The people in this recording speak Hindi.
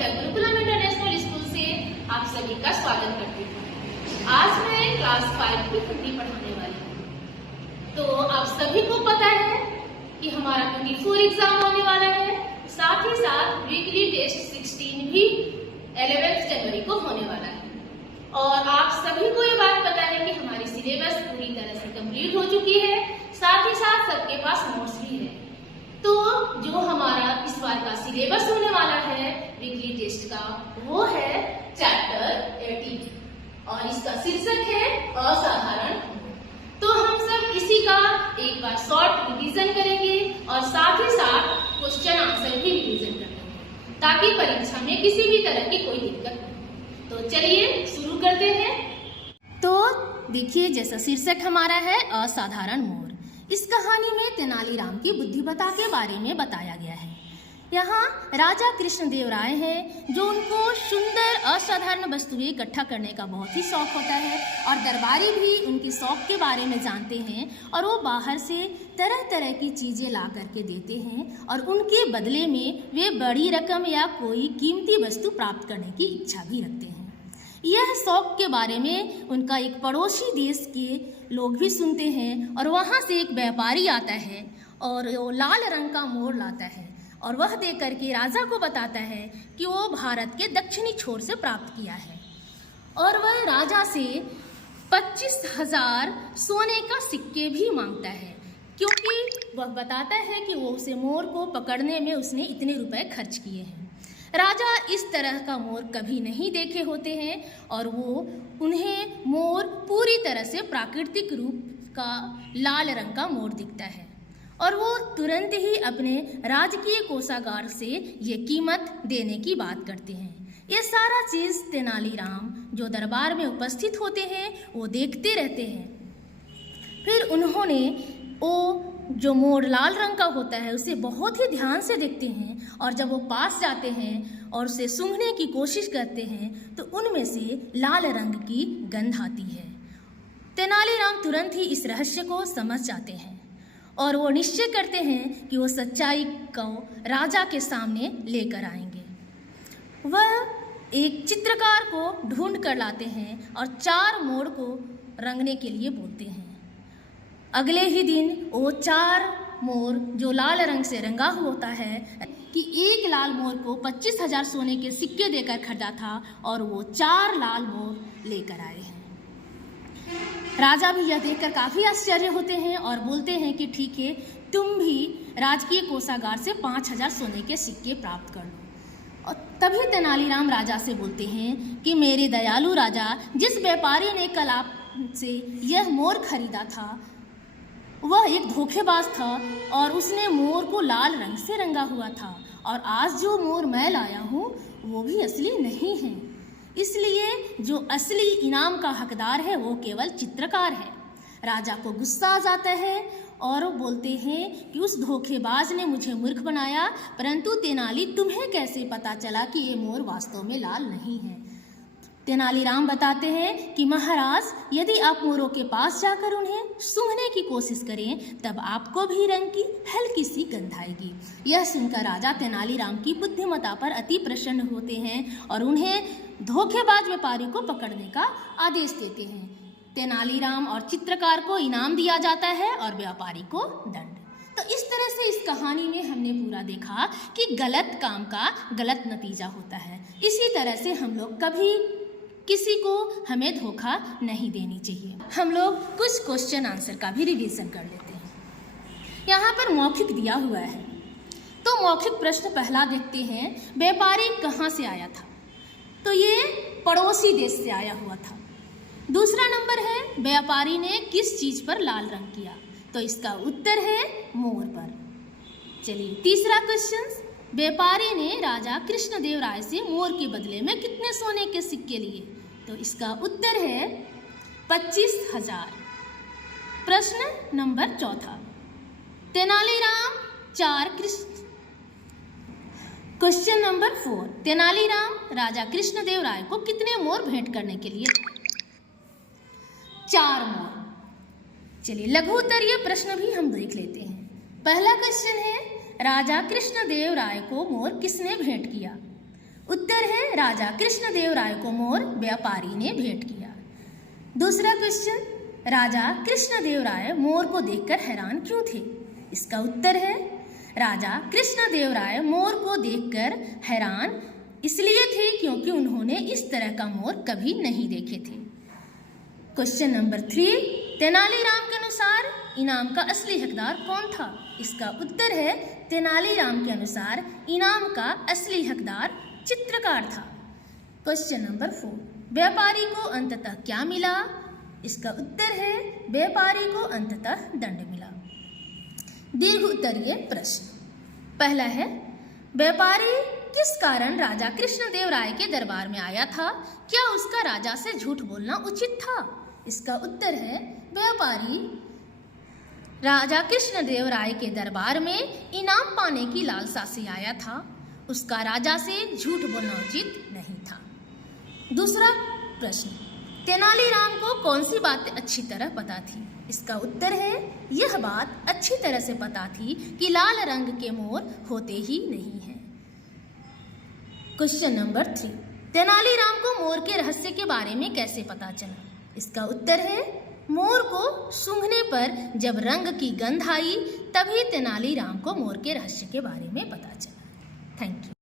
द गुरुकुलम इंटरनेशनल स्कूल से आप सभी का स्वागत करती हूँ। आज मैं क्लास 5 की हिंदी पढ़ाने वाली हूँ। तो आप सभी को पता है कि हमारा 24 एग्जाम होने वाला है, साथ ही साथ वीकली टेस्ट 16 भी 11 जनवरी को होने वाला है। और आप सभी को ये बात पता है कि हमारी सिलेबस पूरी तरह से कंप्लीट हो चुकी है, साथ ही साथ सबके पास नोट्स भी है। तो जो हमारा इस बार का सिलेबस होने वाला है वीकली टेस्ट का, वो है चैप्टर 18 और इसका शीर्षक है असाधारण। तो हम सब इसी का एक बार शॉर्ट रिवीजन करेंगे और साथ ही साथ क्वेश्चन आंसर भी रिवीजन करेंगे, ताकि परीक्षा में किसी भी तरह की कोई दिक्कत नहीं। तो चलिए शुरू करते हैं। तो देखिए, जैसा शीर्षक हमारा है असाधारण मोर। इस कहानी में तेनालीराम की बुद्धिमत्ता के बारे में बताया गया है। यहाँ राजा कृष्णदेव राय हैं, जो उनको सुंदर असाधारण वस्तुएं इकट्ठा करने का बहुत ही शौक होता है और दरबारी भी उनके शौक के बारे में जानते हैं और वो बाहर से तरह तरह की चीज़ें ला करके देते हैं और उनके बदले में वे बड़ी रकम या कोई कीमती वस्तु प्राप्त करने की इच्छा भी रखते हैं। यह शौक के बारे में उनका एक पड़ोसी देश के लोग भी सुनते हैं और वहाँ से एक व्यापारी आता है और वो लाल रंग का मोर लाता है और वह दे करके राजा को बताता है कि वो भारत के दक्षिणी छोर से प्राप्त किया है। और वह राजा से 25,000 सोने का सिक्के भी मांगता है, क्योंकि वह बताता है कि वो उसे मोर को पकड़ने में उसने इतने रुपए खर्च किए हैं। राजा इस तरह का मोर कभी नहीं देखे होते हैं और उन्हें मोर पूरी तरह से प्राकृतिक रूप का लाल रंग का मोर दिखता है और वो तुरंत ही अपने राजकीय कोषागार से ये कीमत देने की बात करते हैं। ये सारा चीज़ तेनालीराम जो दरबार में उपस्थित होते हैं वो देखते रहते हैं। फिर उन्होंने वो जो मोर लाल रंग का होता है उसे बहुत ही ध्यान से देखते हैं और जब वो पास जाते हैं और उसे सूंघने की कोशिश करते हैं तो उनमें से लाल रंग की गंध आती है। तेनालीराम तुरंत ही इस रहस्य को समझ जाते हैं और वो निश्चय करते हैं कि वो सच्चाई को राजा के सामने लेकर आएंगे। वह एक चित्रकार को ढूंढ कर लाते हैं और 4 मोर को रंगने के लिए बोलते हैं। अगले ही दिन वो 4 मोर जो लाल रंग से रंगा होता है कि एक लाल मोर को 25,000 सोने के सिक्के देकर खरीदा था और वो 4 लाल मोर लेकर आए हैं। राजा भी यह देखकर काफ़ी आश्चर्य होते हैं और बोलते हैं कि ठीक है, तुम भी राजकीय कोषागार से 5,000 सोने के सिक्के प्राप्त कर लो। और तभी तेनालीराम राजा से बोलते हैं कि मेरे दयालु राजा, जिस व्यापारी ने कल आपसे यह मोर खरीदा था वह एक धोखेबाज था और उसने मोर को लाल रंग से रंगा हुआ था और आज जो मोर मैं लाया हूँ वो भी असली नहीं है। इसलिए जो असली इनाम का हकदार है वो केवल चित्रकार है। राजा को गुस्सा आ जाता है और बोलते हैं कि उस धोखेबाज ने मुझे मूर्ख बनाया, परंतु तेनाली तुम्हें कैसे पता चला कि ये मोर वास्तव में लाल नहीं है। तेनालीराम बताते हैं कि महाराज, यदि आप मोरों के पास जाकर उन्हें सूंघने की कोशिश करें तब आपको भी रंग की हल्की सी गंध आएगी। यह सुनकर राजा तेनालीराम की बुद्धिमत्ता पर अति प्रसन्न होते हैं और उन्हें धोखेबाज व्यापारी को पकड़ने का आदेश देते हैं। तेनालीराम और चित्रकार को इनाम दिया जाता है और व्यापारी को दंड। तो इस तरह से इस कहानी में हमने पूरा देखा कि गलत काम का गलत नतीजा होता है। इसी तरह से हम लोग कभी किसी को हमें धोखा नहीं देनी चाहिए। हम लोग कुछ क्वेश्चन आंसर का भी रिवीजन कर लेते हैं। यहाँ पर मौखिक दिया हुआ है, तो मौखिक प्रश्न पहला देखते हैं, व्यापारी कहाँ से आया था? तो ये पड़ोसी देश से आया हुआ था। दूसरा नंबर है, व्यापारी ने किस चीज़ पर लाल रंग किया? तो इसका उत्तर है मोर पर। चलिए तीसरा क्वेश्चन, व्यापारी ने राजा कृष्णदेव राय से मोर के बदले में कितने सोने के सिक्के लिए? तो इसका उत्तर है 25,000। प्रश्न नंबर चौथा, तेनालीराम क्वेश्चन नंबर 4, तेनालीराम राजा कृष्णदेव राय को कितने मोर भेंट करने के लिए? 4 मोर। चलिए लघु उत्तरीय प्रश्न भी हम देख लेते हैं। पहला क्वेश्चन है, राजा कृष्णदेव राय को मोर किसने भेंट किया? उत्तर है राजा कृष्णदेवराय को मोर व्यापारी ने भेंट किया। दूसरा क्वेश्चन, राजा कृष्णदेवराय मोर को देखकर हैरान क्यों थे? इसका उत्तर है राजा कृष्णदेवराय मोर को देखकर हैरान इसलिए थे क्योंकि उन्होंने इस तरह का मोर कभी नहीं देखे थे। क्वेश्चन नंबर 3, तेनालीराम के अनुसार इनाम का असली हकदार कौन था? इसका उत्तर है तेनालीराम के अनुसार इनाम का असली हकदार चित्रकार था। क्वेश्चन नंबर 4, व्यापारी को अंततः क्या मिला? इसका उत्तर है व्यापारी को अंततः दंड मिला। दीर्घ उत्तरीय प्रश्न। पहला है, व्यापारी किस कारण राजा कृष्णदेवराय के दरबार में आया था? क्या उसका राजा से झूठ बोलना उचित था? इसका उत्तर है व्यापारी राजा कृष्णदेवराय के दरबार में इनाम पाने की लालसा से आया था। उसका राजा से झूठ बोलना उचित नहीं था। दूसरा प्रश्न, तेनालीराम को कौन सी बातें अच्छी तरह पता थी? इसका उत्तर है यह बात अच्छी तरह से पता थी कि लाल रंग के मोर होते ही नहीं हैं। क्वेश्चन नंबर 3, तेनालीराम को मोर के रहस्य के बारे में कैसे पता चला? इसका उत्तर है मोर को सूंघने पर जब रंग की गंध आई तभी तेनालीराम को मोर के रहस्य के बारे में पता चला। Thank you.